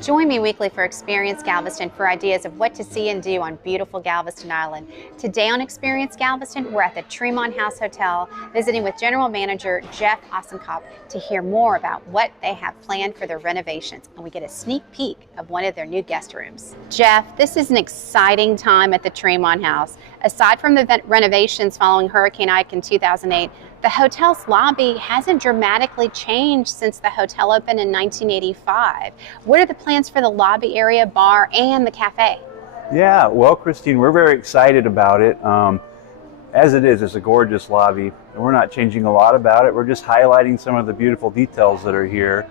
Join me weekly for Experience Galveston for ideas of what to see and do on beautiful Galveston Island. Today on Experience Galveston, we're at the Tremont House Hotel visiting with General Manager Jeff Ossenkop to hear more about what they have planned for their renovations, and we get a sneak peek of one of their new guest rooms. Jeff, this is an exciting time at the Tremont House. Aside from the renovations following Hurricane Ike in 2008, the hotel's lobby hasn't dramatically changed since the hotel opened in 1985. What are the plans for the lobby area, bar, and the cafe? Yeah, well, Christine, we're very excited about it. As it is, it's a gorgeous lobby, and we're not changing a lot about it. We're just highlighting some of the beautiful details that are here.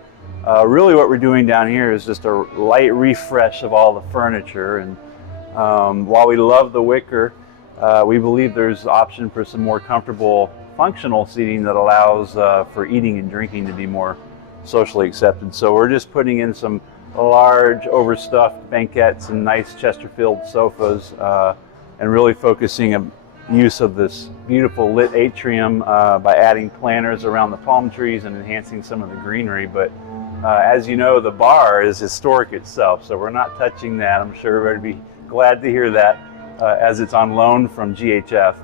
Really what we're doing down here is just a light refresh of all the furniture. And while we love the wicker, we believe there's option for some more comfortable functional seating that allows for eating and drinking to be more socially accepted. So we're just putting in some large overstuffed banquettes and nice Chesterfield sofas and really focusing a use of this beautiful lit atrium by adding planters around the palm trees and enhancing some of the greenery. But as you know, the bar is historic itself, so we're not touching that. I'm sure everybody would be glad to hear that as it's on loan from GHF.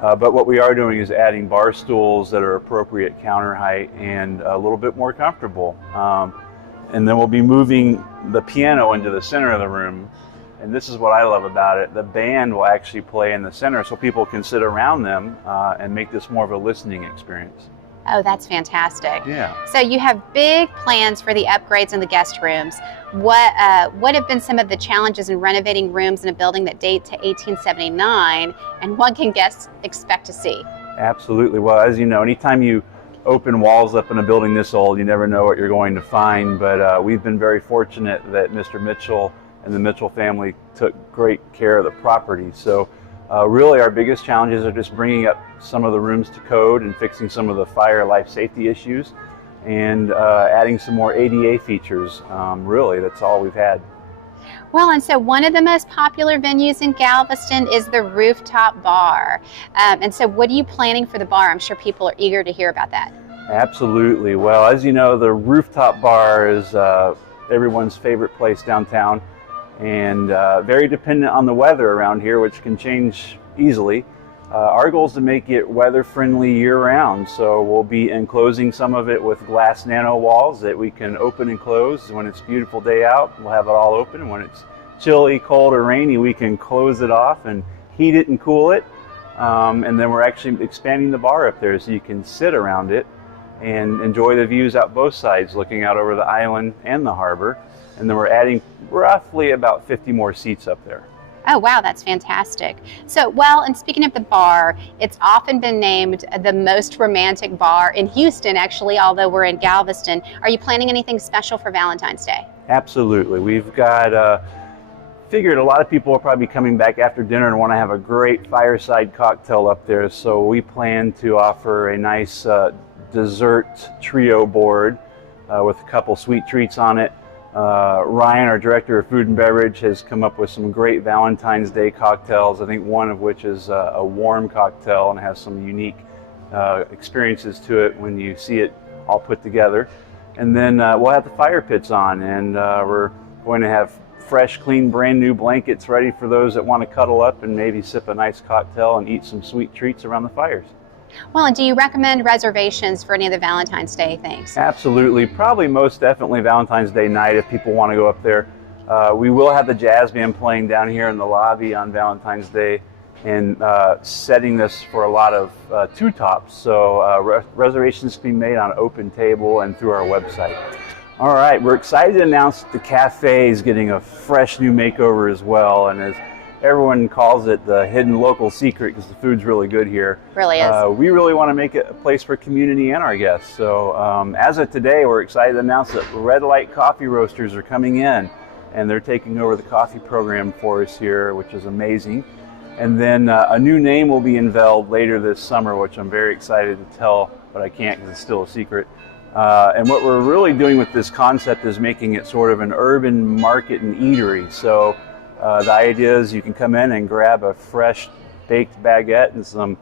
But what we are doing is adding bar stools that are appropriate counter height and a little bit more comfortable. And then we'll be moving the piano into the center of the room. And this is what I love about it. The band will actually play in the center so people can sit around them and make this more of a listening experience. Oh, that's fantastic. Yeah. So you have big plans for the upgrades in the guest rooms. What have been some of the challenges in renovating rooms in a building that date to 1879, and what can guests expect to see? Absolutely. Well, as you know, anytime you open walls up in a building this old, you never know what you're going to find. But we've been very fortunate that Mr. Mitchell and the Mitchell family took great care of the property. So really our biggest challenges are just bringing up some of the rooms to code and fixing some of the fire life safety issues and adding some more ADA features. Really, that's all we've had. Well, and so one of the most popular venues in Galveston is the Rooftop Bar. And so what are you planning for the bar? I'm sure people are eager to hear about that. Absolutely. Well, as you know, the Rooftop Bar is everyone's favorite place downtown, and very dependent on the weather around here, which can change easily. Our goal is to make it weather friendly year round, so we'll be enclosing some of it with glass nano walls that we can open and close. When it's a beautiful day out, we'll have it all open, and when it's chilly, cold, or rainy, we can close it off and heat it and cool it. And then we're actually expanding the bar up there so you can sit around it and enjoy the views out both sides, looking out over the island and the harbor. And then we're adding roughly about 50 more seats up there. Oh, wow, that's fantastic. So, well, and speaking of the bar, it's often been named the most romantic bar in Houston, actually, although we're in Galveston. Are you planning anything special for Valentine's Day? Absolutely. We've got, figured a lot of people will probably be coming back after dinner and want to have a great fireside cocktail up there. So we plan to offer a nice dessert trio board with a couple sweet treats on it. Ryan, our director of food and beverage, has come up with some great Valentine's Day cocktails, I think one of which is a warm cocktail and has some unique experiences to it when you see it all put together. And then we'll have the fire pits on, and we're going to have fresh, clean, brand new blankets ready for those that want to cuddle up and maybe sip a nice cocktail and eat some sweet treats around the fires. Well, and do you recommend reservations for any of the Valentine's Day things? Absolutely. Probably most definitely Valentine's Day night if people want to go up there. We will have the jazz band playing down here in the lobby on Valentine's Day and setting this for a lot of two-tops. So reservations can be made on Open Table and through our website. All right, we're excited to announce that the cafe is getting a fresh new makeover as well. And as everyone calls it the hidden local secret because the food's really good here. Really is. We really want to make it a place for community and our guests. So as of today, we're excited to announce that Red Light Coffee Roasters are coming in, and they're taking over the coffee program for us here, which is amazing. And then a new name will be unveiled later this summer, which I'm very excited to tell, but I can't because it's still a secret. And what we're really doing with this concept is making it sort of an urban market and eatery. So the idea is you can come in and grab a fresh baked baguette and some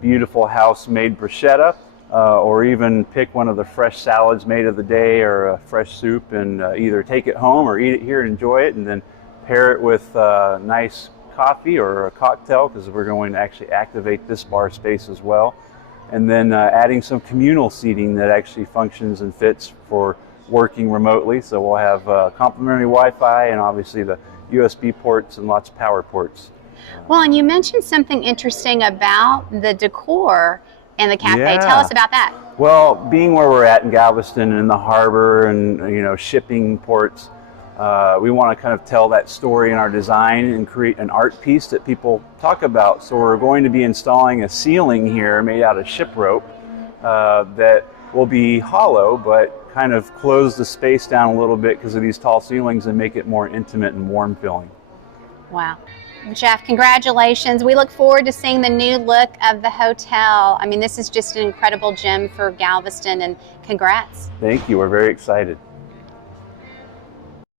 beautiful house-made bruschetta, or even pick one of the fresh salads made of the day or a fresh soup and either take it home or eat it here and enjoy it, and then pair it with nice coffee or a cocktail, because we're going to actually activate this bar space as well. And then adding some communal seating that actually functions and fits for working remotely. So we'll have complimentary Wi-Fi and obviously the USB ports and lots of power ports. Well, and you mentioned something interesting about the decor in the cafe. Yeah. Tell us about that. Well, being where we're at in Galveston and in the harbor and shipping ports, we want to kind of tell that story in our design and create an art piece that people talk about. So we're going to be installing a ceiling here made out of ship rope that will be hollow, but kind of close the space down a little bit because of these tall ceilings and make it more intimate and warm feeling. Wow. Jeff, congratulations. We look forward to seeing the new look of the hotel. I mean, this is just an incredible gem for Galveston, and congrats. Thank you. We're very excited.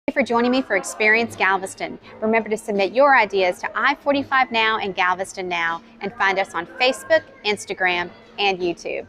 Thank you for joining me for Experience Galveston. Remember to submit your ideas to I-45 Now and Galveston Now, and find us on Facebook, Instagram, and YouTube.